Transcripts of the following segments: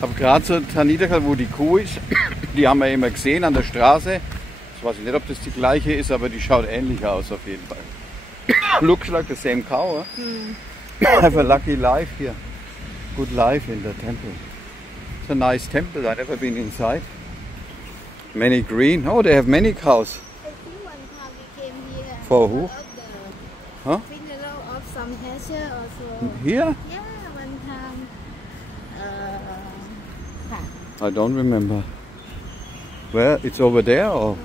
habe gerade so da niedergehalten, wo die Kuh ist. Die haben wir immer gesehen an der Straße. Ich weiß nicht, ob das die gleiche ist, aber die schaut ähnlich aus auf jeden Fall. Looks like the same cow. Have a lucky life here. Good life in the temple. It's a nice temple. I've never been inside. Many green. Oh, they have many cows. I think one time we came here. For who? Huh? Funeral of some Haitian also. Here? Yeah, one time. I don't remember. Where? It's over there or?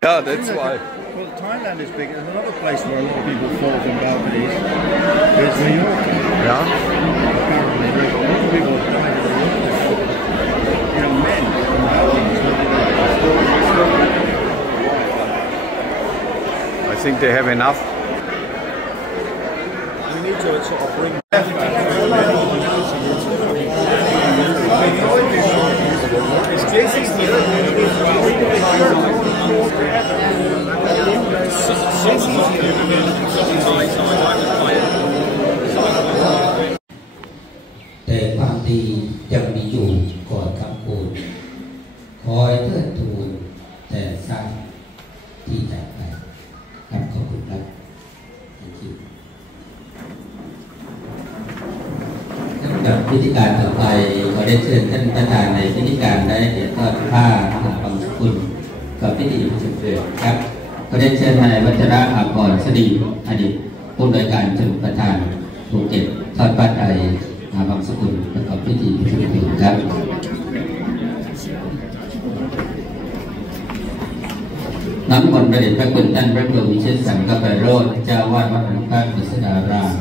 Yeah, that's why. Well, Thailand is big. There's another place where a lot of people fall from balconies. It's New York. Yeah. Apparently, there's a lot of people that died in the water. You know, men from balconies. I think they have enough. We need to sort of bring.แต่ความดียังมีอยู่ก่อนคำพูดคอยเทิดทูนแต่สร้างที่แตกไปครับขอบคุณครับกับพิธีการต่อไปขอได้เชิญท่านประธานในพิธีการได้เดี๋ยวทอดผ้าหาความสุขกับพิธีจุดเกิดครับขอได้เชิญนายวัชระอาภรณ์สดีอดีตผู้อำนวยการชลประธานภูเก็ตทอดผ้าไตรหาความสุขประกอบพิธีจุดเกิดครับน้ำมนต์ประเดชพระคุณท่านพระครูวิเชษฐ์สังฆปโรจน์เจ้าวาดวัดหลวงพ่อกฤษฎาราม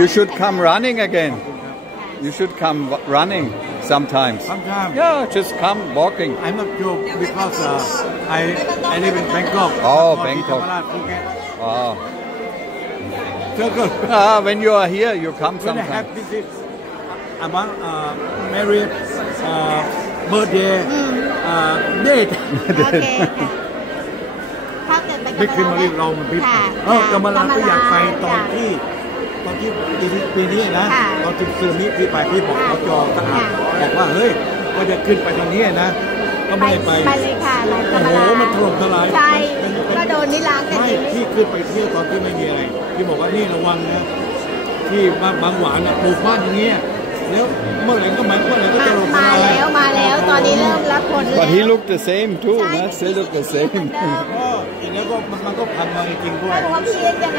You should come running again. You should come running sometimes. Sometimes. Yeah, just come walking. I'm not sure because I live in Bangkok. Oh, Bangkok. Oh. When you are here, you come When I have sometimes. visit about married, birthday, date. ถ้าเกิดไป ไม่ขึ้นมาเรียกเรามันพิษกำมะลาก็อยากไปตอนที่ปีนี้นะตอนคืนนี้ที่ไปที่บอกเขาจองทหารบอกว่าเฮ้ยก็จะขึ้นไปตรงนี้นะก็ไม่ได้ไปเลยค่ะโอ้โห มันถล่มทลายใช่ก็โดนนิรังกันจริงที่ขึ้นไปเที่ยวตอนที่ไม่มีอะไรที่บอกว่านี่ระวังนะที่บางหวานปลูกบ้านอย่างเงี้ยแล้วเมื่อไหร่ก็หมายว่าอะไรก็จะลงมาแล้วตอนนี้เริ่มรับผลแล้ว But he looked the same too,นะ Still look the same. ก็อย่างนี้ก็มันก็พันมาจริงด้วยเพราะว่าพี่ยังไง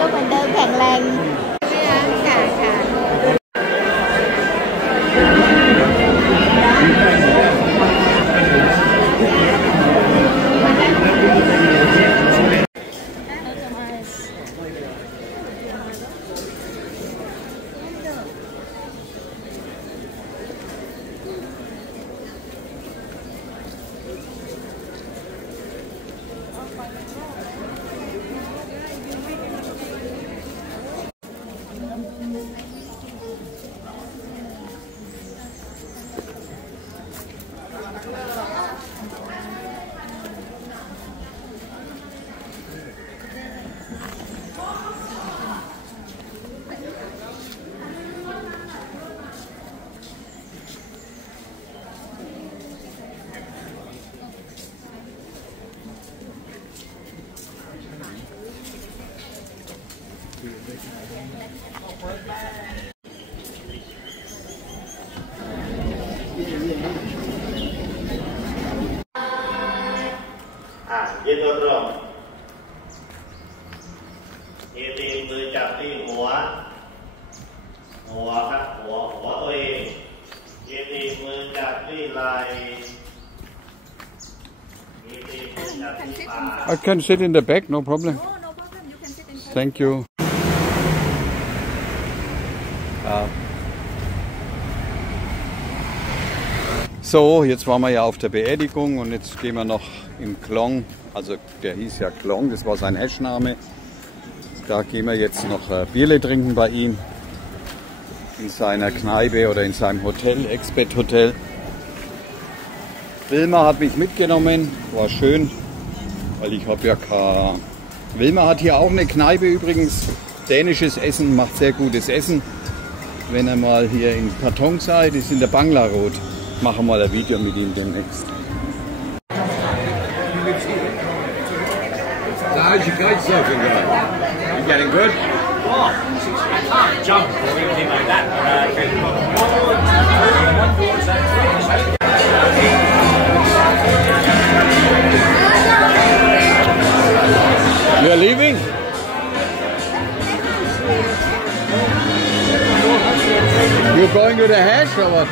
ก็เหมือนเดิมแข็งแรงค่ะ เ ยืนตรงยืนตีมือจับที่หัวครับหัวตัวเองยืนตีมือจับที่ไหล่ยืนตีมือจับที่ปาก I can sit in the back, no problem. No, no problem. You can sit in front. Thank you. So, jetzt waren wir ja auf der Beerdigung und jetzt gehen wir noch in Klong, also der hieß ja Klong, das war sein Hashname. Da gehen wir jetzt noch Bierle trinken bei ihm, in seiner Kneipe oder in seinem Hotel, Expat-Hotel. Wilma hat mich mitgenommen, war schön, weil ich habe ja keine... Wilma hat hier auch eine Kneipe übrigens, dänisches Essen, macht sehr gutes Essen. Wenn ihr mal hier in Karton seid, ist in der Bangla Road. Machen wir mal ein Video mit ihm demnächst. How's your kite surfing going? You getting good? Oh, I can't jump or anything like that, You are leaving? You're going to the hash or what?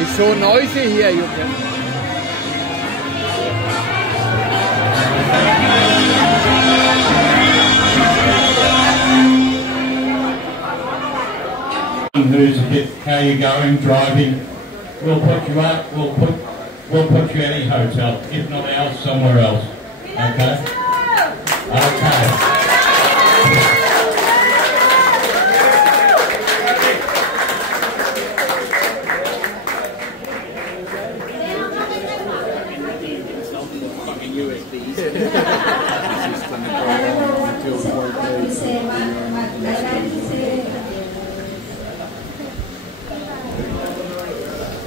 It's so noisy here. You can... Who's a bit, how you going, driving, we'll put you up, we'll put you in any hotel, if not else, somewhere else. Okay? Okay.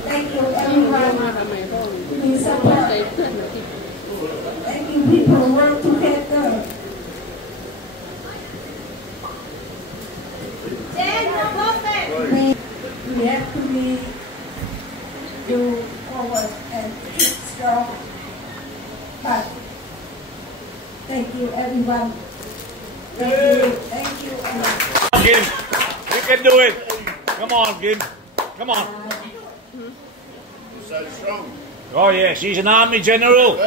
Thank you everyone. We support. Thank you people work together. We have to be do forward and keep strong. But thank you everyone. Thank you everyone. Gim, you can do it. Come on, Gim. Come on. So strong. Oh yeah, she's an army general.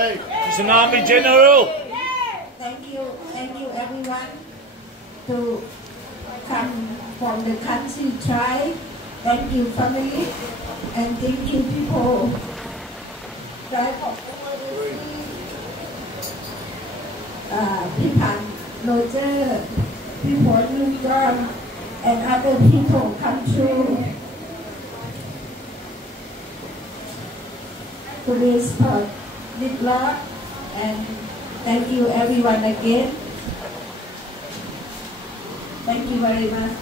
She's an army general. Thank you everyone to come from the country try. Thank you family and thank you people. Drive of Pipan, Roger, people New York and other people come through. Police for did lot and thank you everyone again. Thank you very much.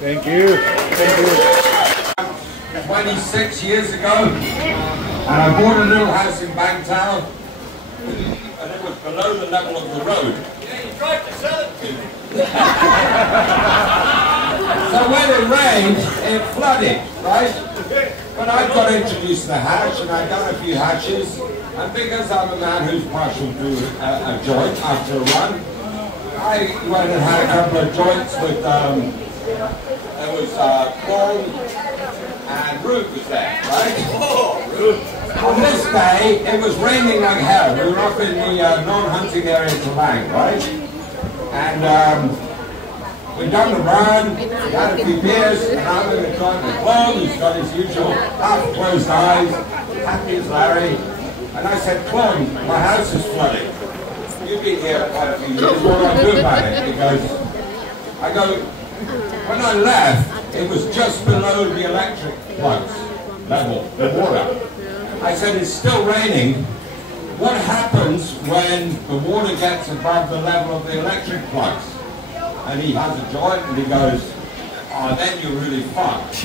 Thank you. Thank you. 26 years ago, and I bought a little house in Bangtao, and it was below the level of the road. Yeah, you tried to sell it to me. So when it rained, it flooded, right? But I got introduced to the hatch, and I done a few hatches, and because I'm a man who's partial to a joint after a run, I went and had a couple of joints with, there was Klong and Ruhe was there, right? On this day, it was raining like hell. We were up in the non-hunting area of Thailand, right? And we done the run, we had a few beers, and I'm going to join with Klong, who's got his usual half-closed eyes, happy as Larry. And I said, Klong, my house is flooding. You've been here quite a few years, what do I do about it? Because I go, when I left, it was just below the electric plugs level, the water. I said, it's still raining. What happens when the water gets above the level of the electric plugs? And he has a joint and he goes, oh, then you're really fucked.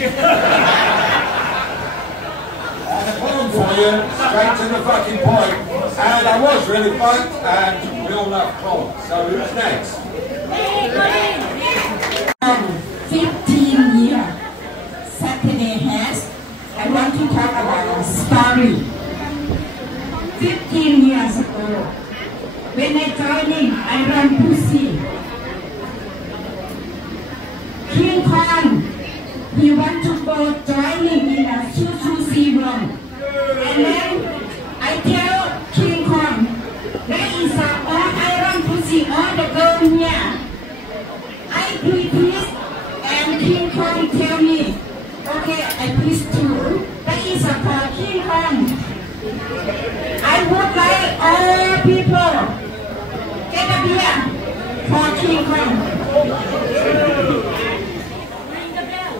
And a problem for you, straight to the fucking point. And I was really fucked, and we all love Klong. So who's next? 15 years Saturday has. I want to talk about a story. 15 years ago, when I joined Iron Pussy, King Kong, he want to go joining in a sushi room. And then I tell King Kong, there is all Iron Pussy, all the girl here. I do this, and King Kong tell me, okay, I please too. That is for King Kong. I would like all people get a beer for King Kong. Ring the bell.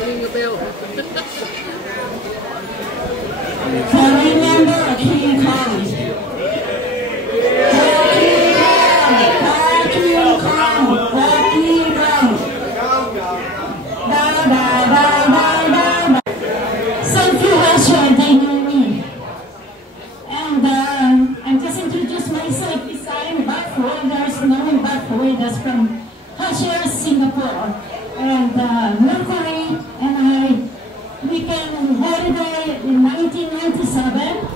Ring the bell. For remember King Kong. That's from Hasia, Singapore, and Mercury and I, we came on holiday in 1997.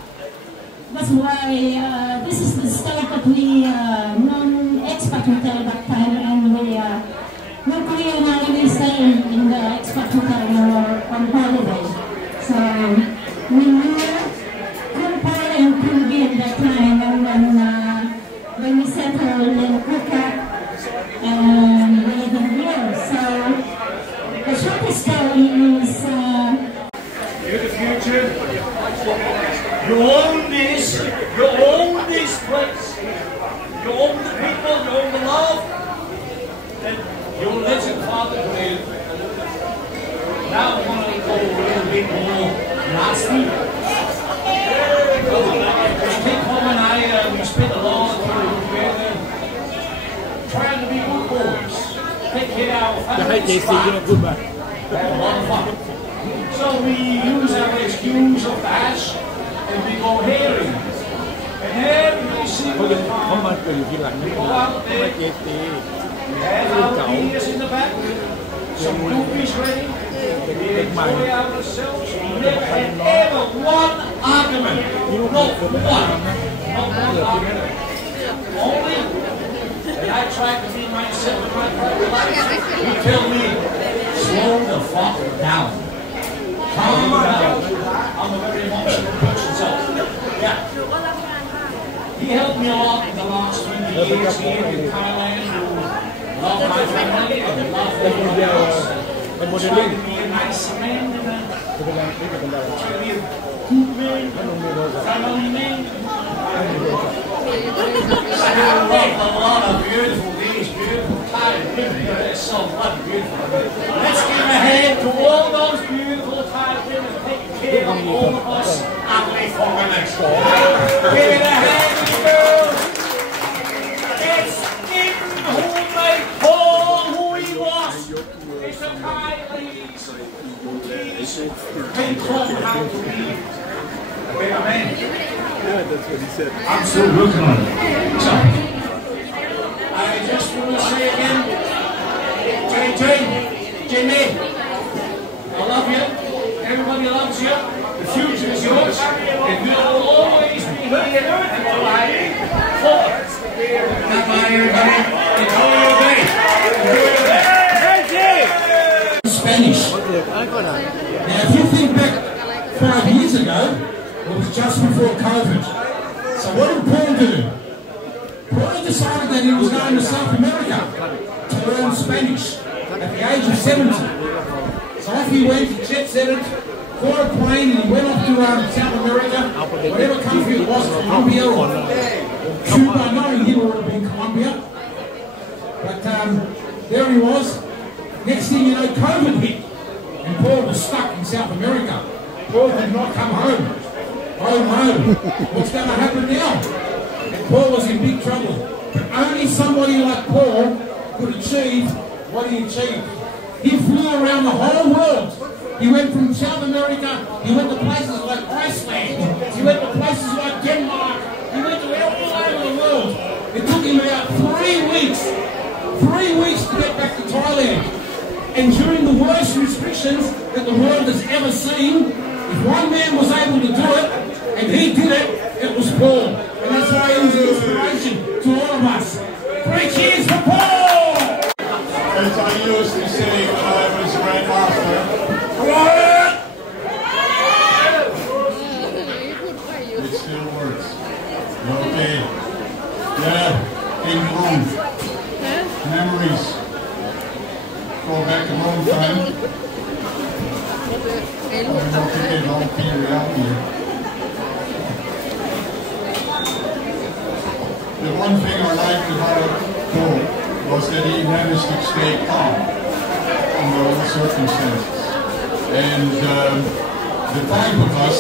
That's why this is the state that we non-expat hotel that time, and we Mercury and I we stay in the expat hotel on holiday. So we were Kuala and Kuala at that time, and when we settled in Phuket. And living here. So the short story is In the future, you own this, you own this place, you own the people, you own the love, and your legend father will. Now I want to go a little bit more nasty. King Kong and I, we spent a lot of time together. Trying to be good boys, take care of our family, have a lot of fun. So we use our excuse of ash and we go herring. And every single time we go out there, we have our beers in the back, some groupies ready, we enjoy ourselves. We never had ever one argument, not one argument. Only and I tried to be myself in my private life. He told me, slow the fuck down. Calm down. I'm a very emotional person, so yeah. He helped me a lot in the last 20 years here in Thailand to love my family and love everyone else. Trying to be a nice man and trying to be a good man, family man. I have a lot of beautiful ladies, beautiful Thai women. They're so bloody beautiful. Let's give a hand to all those beautiful Thai women taking care of all of us ugly foreigners. Give it a hand to the girls. It's Neben who made Paul who he was. It's the Thai ladies who teach Klong how to be a better man. Yeah, that's what he said. I'm still working on it. So, I just want to say again, Jimmy, I love you. Everybody loves you. The future is yours. And we'll always be here and alive for. Goodbye, everybody. Enjoy your day. Enjoy your day. Spanish. Now, if you think back 5 years ago, it was just before COVID. So what did Paul do? Paul decided that he was going to South America to learn Spanish at the age of 70. So off he went, he jet setted, caught a plane and he went off to South America, whatever country it was, Colombia or Cuba, knowing he would have been Colombia. But there he was. Next thing you know, COVID hit and Paul was stuck in South America. Paul did not come home. Oh no, what's going to happen now? And Paul was in big trouble. But only somebody like Paul could achieve what he achieved. He flew around the whole world. He went from South America, he went to places like Iceland, he went to places like Denmark, he went to 3 weeks to get back to Thailand. And during the worst restrictions that the world has ever seen, if one man was able to do it, and he did it, it was Paul. And that's why he was an inspiration to all of us. 3 cheers for Paul! As I used to say when I was grandmaster, it still works. Okay. Yeah, in Klong. Memories. Go back a long time. I don't think it all figured out here. The one thing I liked about Paul was that he managed to stay calm under all circumstances. And the 5 of us,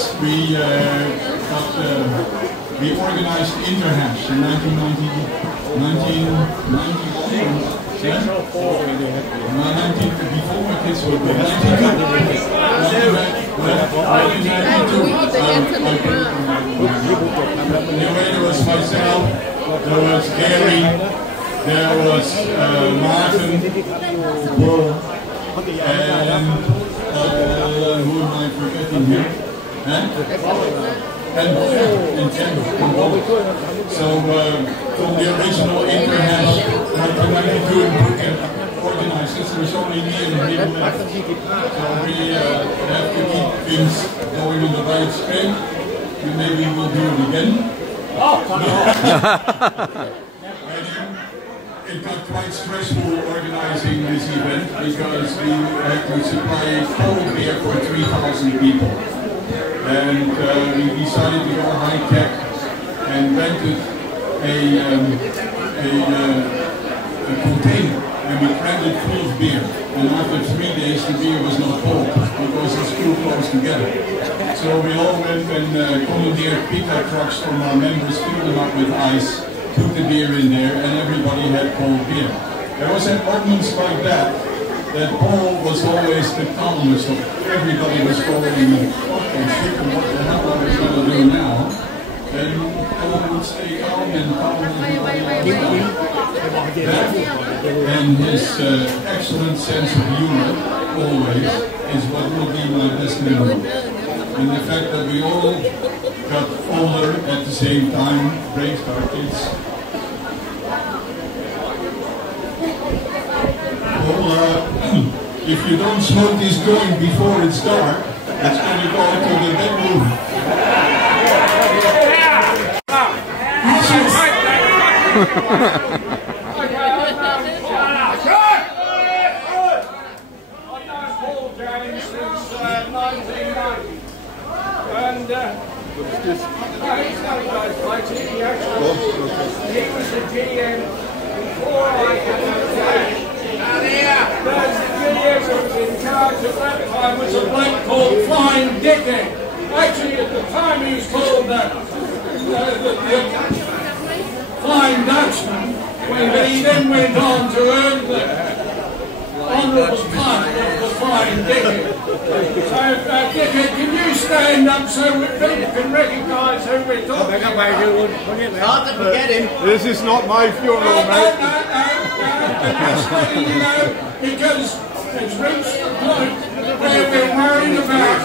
we organized Interhash in 1991. Yeah? Before my kids were born. 1992. There was myself, there was Gary, there was Martin, Paul, and who am I forgetting here? And Ken. So from the original Interhash 1992 in Phuket organizers, there's only me and him left. So we have to keep things going in the right stream. Maybe we'll do it again. It got quite stressful organizing this event because we had to supply cold beer for 3,000 people. And we decided to go high-tech and rented a container, and we crammed it full of beer. And after 3 days, the beer was not cold because it's too close together. So we all went and commandeered pickup trucks from our members, filled them up with ice, put the beer in there, and everybody had cold beer. There was at moments like that Paul was always the calmest of everybody was going and thinking what the hell are we going to do now? Then Paul would stay calm and calm everybody else. And his excellent sense of humor always is what will be my best memory. And the fact that we all got older at the same time, raised our kids. Well, if you don't smoke this joint before it's dark, it's going to go to the bedroom. Was a bloke called Flying Dickhead. Actually, at the time he was called the Flying Dutchman, but he then went on to earn the honourable title of the Flying Dickhead. So, Dickhead, can you stand up so people can recognise who we're talking about? Forget him. This is not my funeral, mate. No, just letting you know, because it's reached the point where we're worried about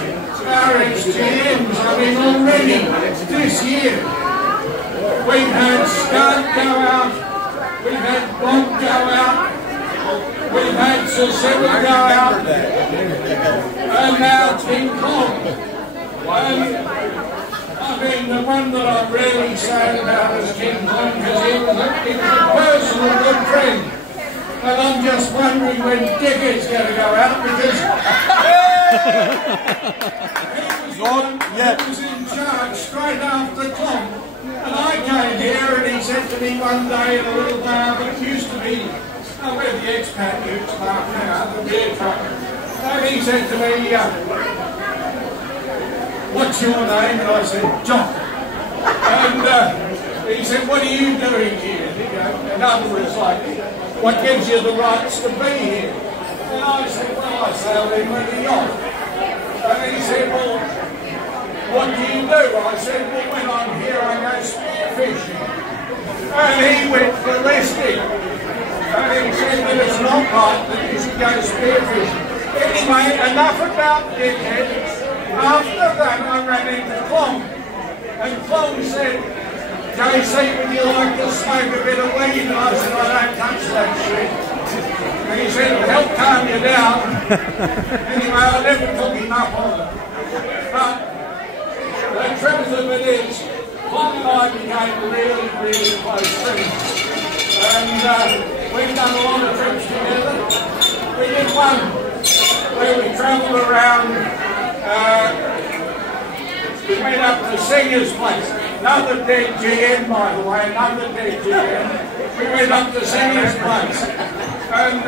our HTMs. I mean, already this year, we've had Scud go out, we've had Bob go out, we've had Cecily go out, and now King Klong. I mean, the one that I'm really sad about is King Klong, because he was a personal good friend. And I'm just wondering when Dickhead's going to go out, because he was in charge straight after Klong. And I came here and he said to me one day in a little bar that used to be where the expat youths park now, the beer truck. And he said to me, what's your name? And I said, John. And he said, what are you doing here? In other words, like, what gives you the rights to be here? And I said, well, I sailed in with the yacht. And he said, well, what do you do? I said, well, when I'm here, I go spearfishing. And he went ballistic. And he said that it's not right, that you should go spearfishing. Anyway, enough about dickhead. After that, I ran into Klong. And Klong said, JC, would you like to smoke a bit of weed? And I said, I don't touch that shit. And he said, it'll help calm you down. Anyway, I never took him up on it. But the truth of it is, Klong and I became really, really close friends. And we've done a lot of trips together. We did one where we travelled around, we went up to Singer's place. Another dead GM, by the way, another dead GM. We went up to Singer's place. And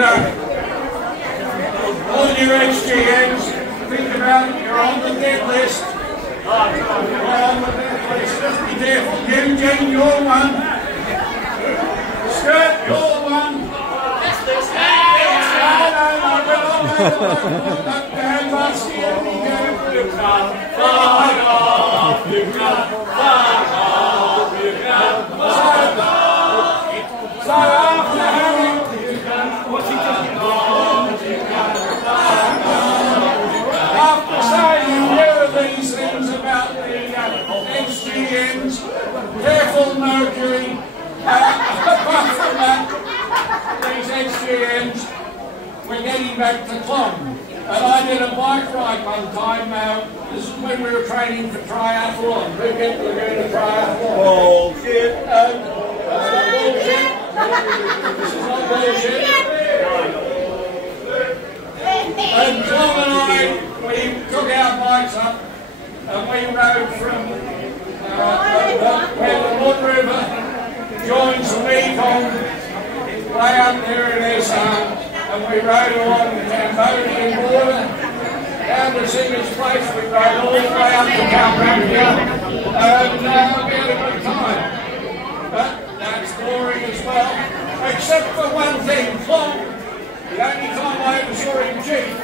all your ex-GMs, think about it, you're on the dead list. You're on the dead list. Just be careful. Eugene, you're one. Skirt, you're one. After saying a few of these things about the SGMs, careful Mercury, apart from that, these SGMs, we're getting back to Klong. And I did a bike ride one time. This is when we were training for triathlon. Phuket, we're doing a triathlon. Bullshit. Bullshit. This is not bullshit. And Klong and I, we took our bikes up and we rode from where the Wood River joins the Mekong, way up there in SA. And we rode along the Cambodian border, down to Singer's place, we rode all the way up to Cambodia, and we had a good time. But that's boring as well, except for one thing, Klong, the only time I ever saw him cheat.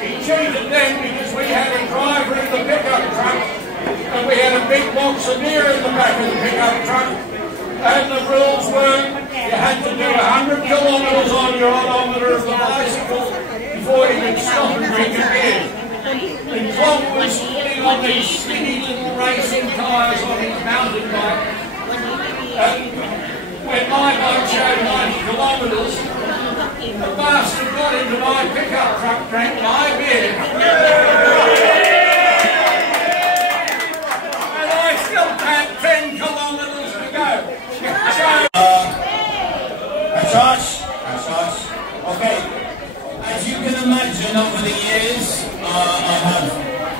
He cheated then because we had a driver in the pickup truck, and we had a big box of beer in the back of the pickup truck, and the rules were you had to do 100 kilometres on your odometer of the bicycle before you could stop and drink a beer. And Klong was putting on these skinny little racing tyres on his mountain bike. And when my bike showed 90 kilometres, the bastard got into my pickup truck, drank my beer. And I still had 10 kilometres to go. Okay, as you can imagine, over the years, I have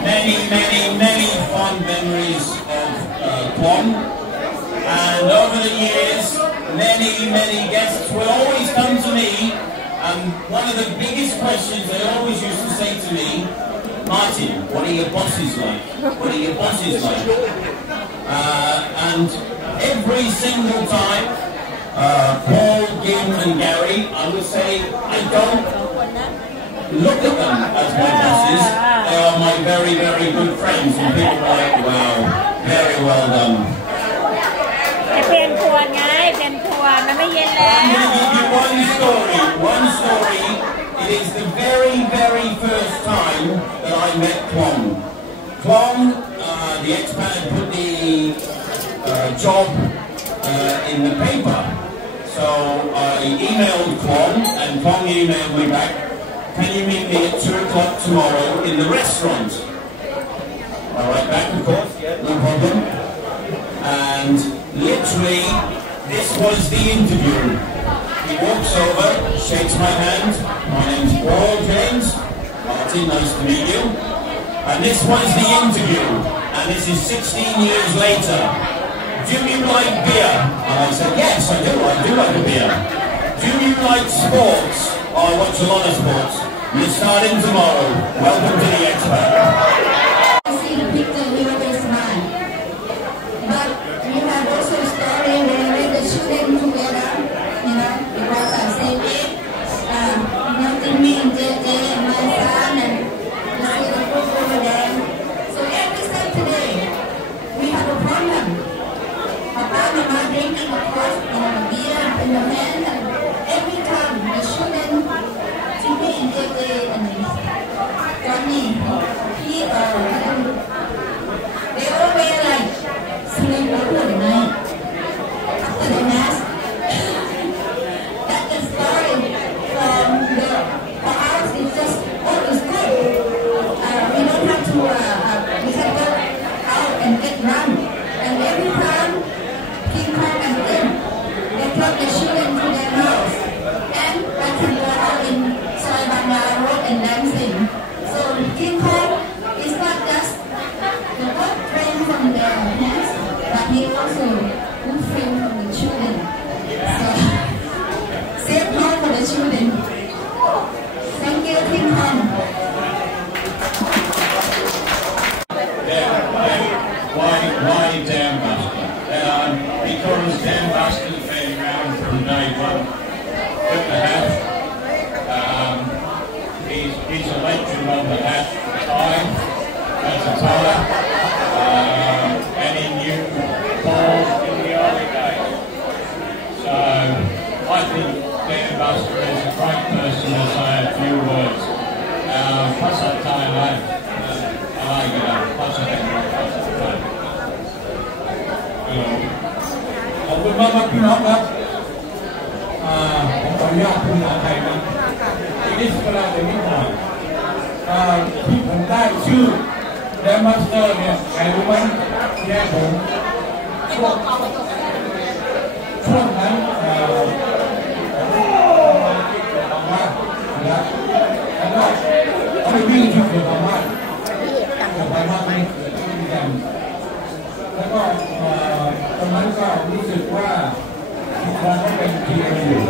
many fond memories of Klong, and over the years, many guests will always come to me, and one of the biggest questions they always used to say to me, Martin, what are your bosses like? What are your bosses like? And every single time, Paul, Jim and Gary, I would say I don't look at them as my bosses. They are my very good friends, and people are like, wow, very well done. I'm going to give you one story. It is the very first time that I met Klong. Klong, the expat, put the job in the paper. So I emailed Klong, and Klong emailed me back, can you meet me at 2 o'clock tomorrow in the restaurant? I went back, of course, yeah, no problem. And literally, this was the interview. He walks over, shakes my hand, my name's Paul James, Martin, nice to meet you. And this was the interview, and this is 16 years later. Do you like beer? And I said, yes, I do like a beer. Do you like sports? Oh, I watch a lot of sports. You're starting tomorrow. Welcome to the expat. I see the picture here is mine. But we have also a story where the children together, because I say it, nothing me and JJ and my son and you see the group over there. So every Saturday, we have a program. Papa and Mama drinking, of course, beer in the hand, and every friend from the parents, but he also good friend from the children. So, save more for the children. Thank you, Tim Han. Why Dam Buster? Because Dam Buster's been around from day one. With the hat. He's a legend on the hat. Time. That's a Thai. And he knew Paul in the early days. So I think Dan Buster is a great person to say a few words. Plus I Thailand. I like it. Plus I thinkขอบคุณมากครับพี่น้องครับผมขออนุญาตพูดภาษาไทยนะอีกนิดเวลาเดี๋ยวนิดหน่อยที่ผมได้ชื่อแดมมาสเตอร์เนี่ยใครรู้ไหมแย่ผมช่วงนั้นทำว่านะแล้วก็เขาไปวิ่งที่เกิดทำว่าจะไปมากไหมแล้วก็ตอนนั้นก็รู้สึกว่าทุกคนก็เป็นทีมอยู่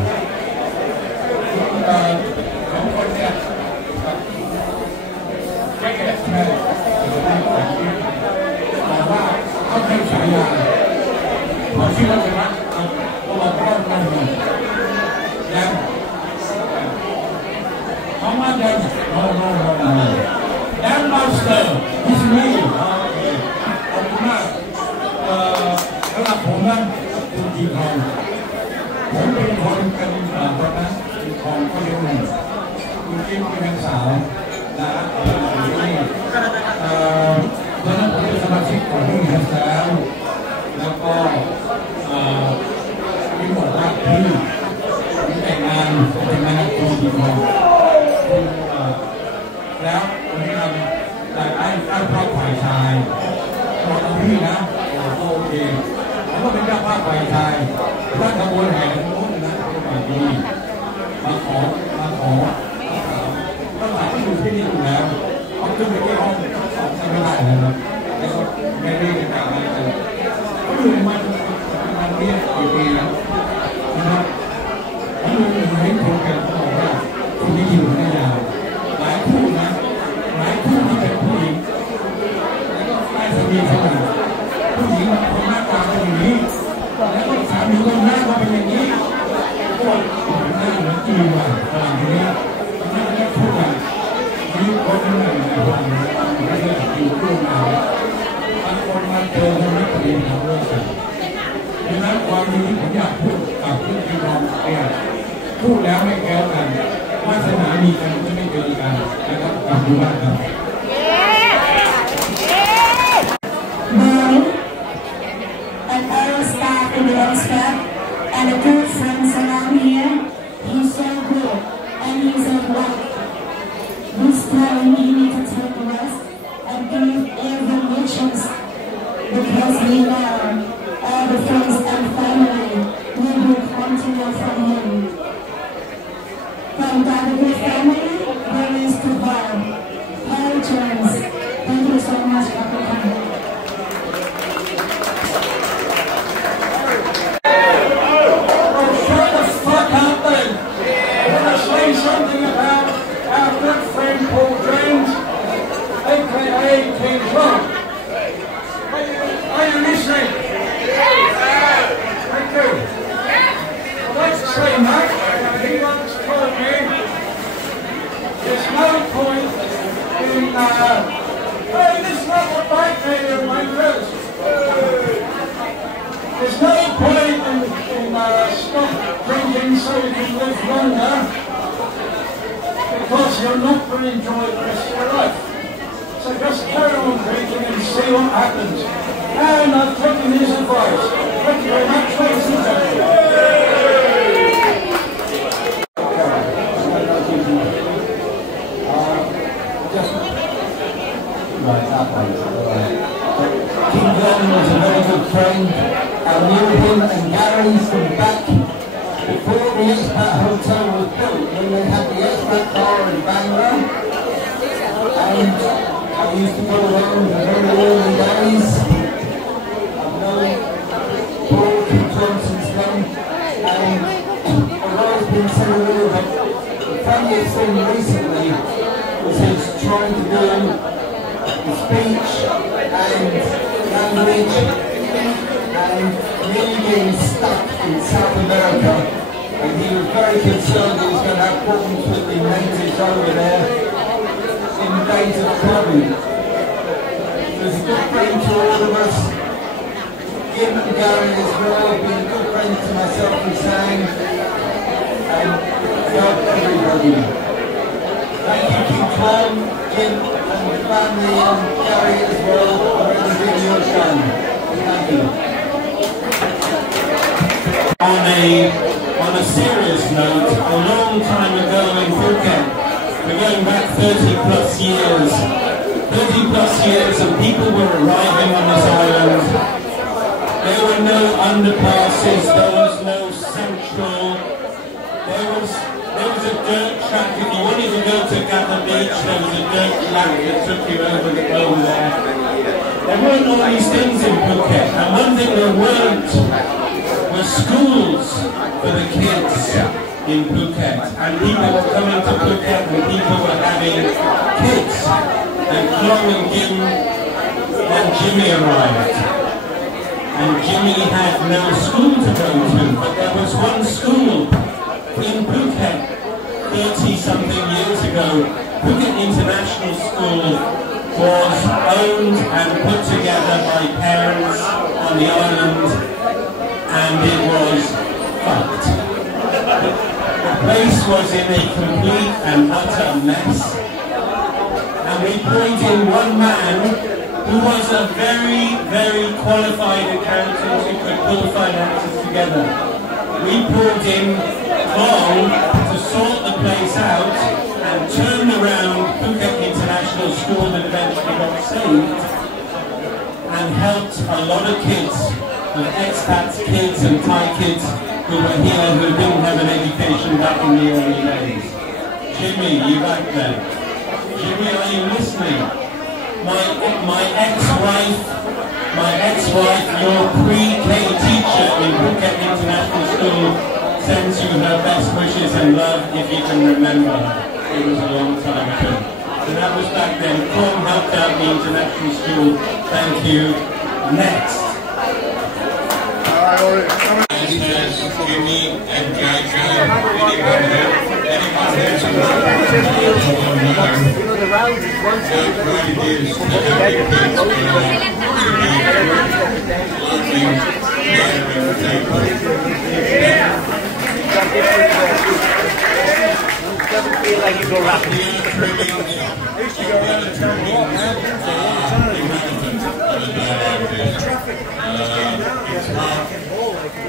สองคนเนี่ยแจ็คเก็ตแมนแต่ว่าเขาให้ฉายาเขาชื่อว่าอะไรนะตัวก้อนนั่นเองแดมเขามาแดมแดมมาสเตอร์ที่นี่ขอบคุณมากสำหรับผมนั้นเป็นทีมทองผมเป็นคนเป็นคนนั้นเป็นของก็เดียวหนึ่งคุณกิ๊ฟเป็นสาวนะตอนนั้นผมเป็นสมาชิกของผู้หญิงแล้วแล้วก็มีหมดรักพี่มีแต่งงานกับตัวทีมทองแล้ววันนี้เราได้ภาพฝ่ายชายบอกกับพี่นะโอเคผมก็เป็นเจ้าภาพฝ่ายชายท่านขบวนแห่ทั้งนู้นนะเป็นแบบนี้มาขอตั้งแต่ที่อยู่ที่นี่อยู่แล้วเขาขึ้นไปที่ห้องไม่ได้นะครับแล้วก็ไม่ได้กลับมาเลยเขาอยู่มันนี้กี่ปีแล้วนะครับผมดูเห็นคนกันเขาบอกว่าคนนี้อยู่ได้ยาวหลายคู่นะหลายคู่ที่เป็นผู้หญิงแล้วก็ใต้สมีเข้ามาผู้หญิงคนหน้าตาเป็นอย่างนี้แล้วก็สามีคนหน้าก็เป็นอย่างนี้พวกหน้าเหมือนจีนว่ะอะไรอย่างนี้หน้าไม่คู่กันมีคนหนึ่งในวันไม่ได้อยู่ร่วมกันบางคนมาเจอคนนี้พอดีทำเรื่องกันดังนั้นความดีที่ผมอยากพูดกับเพื่อนพี่น้องเนี่ยพูดแล้วไม่แก้วกันวาสนามีกันจะไม่เจอกันนะครับขอบคุณมากครับAn old staff in the expert and a good friends around here. He's so good and he's so black. This time he needs to take a rest and give every wishes because we know all the friends and family will continue from him. From the family, there is to God. Patrons, thank you so much for coming. Something about our good friend Paul James, aka King Klong. Are you listening? Thank you. I'd like to say, mate, he once told me there's no point in, hey, this is not what bike radio makers. There's no point in stop drinking so you can live longer. Because you're not going to enjoy the rest of your life. So just carry on drinking and see what happens. And I've taken his advice. Thank you very much, ladies and gentlemen. King Klong was a very good friend. I knew him and Gary from back before the expat hotel was built, when they had the expat bar in Bangor. And I used to go around in the very early days. and language, and nearly getting stuck in South America. And he was very concerned he was going to have problems with the natives over there in the days of COVID. He was a good friend to all of us. Jim and Gary as well have been a good friend to myself and Sam, and God everybody. Thank you to Klong, Jim and the family, and Gary as well for everything you've done. Thank you. On a serious note, a long time ago in Phuket, we're going back 30 plus years, and people were arriving on this island. There were no underpasses, there was no central, there was a dirt track. If you wanted to go to Kamala Beach, there was a dirt track that took you over the globe there. There weren't all these things in Phuket, and one thing there weren't were schools for the kids in Phuket, and people were coming to Phuket and people were having kids, and Klong and Jim and Jimmy arrived, and Jimmy had no school to go to, but there was one school in Phuket 30-something years ago. Phuket International School was owned and put together by parents on the island, and it was fucked. The place was in a complete and utter mess, and we brought in one man who was a very, very qualified accountant who could pull finances together. We brought in Klong to sort the place out and turn around Phuket International School that eventually got saved, and helped a lot of kids, of expats kids and Thai kids who were here who didn't have an education back in the early days. Jimmy, you back there? Jimmy, are you listening? My ex-wife, your pre-K teacher in Phuket International School sends you her best wishes and love if you can remember. It was a long time ago. So that was back then. Klong helped out the international school. Thank you. Next. Jimmy and Jaja, anyone doesn't feel like you go around.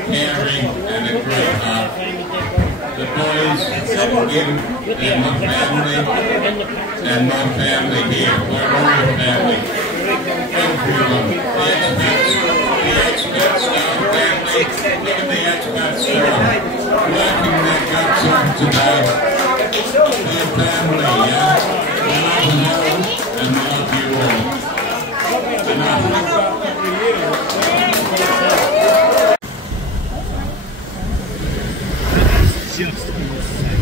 Caring and a great heart. The boys in my family and my family here. We're all a family. Everyone. The expats, our family. Look at the expats working their guts off today. Their family, yeah? I love you all and I love you all. Just insane.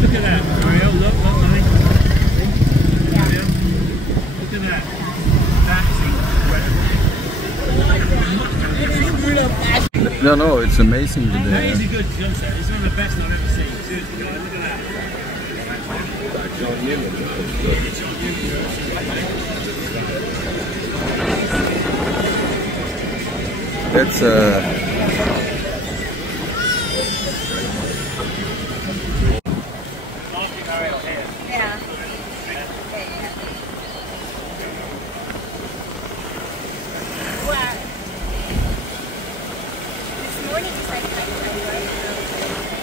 Look at that, Mario. Look, mate. Mario. Look at that. That's incredible. No, it's amazing today. That is a good sunset. It's one of the best I've ever seen. Seriously, guys, look at that. That's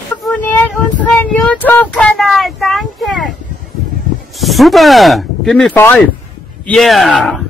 Abonniert unseren YouTube-Kanal, danke! super! Give me 5! Yeah!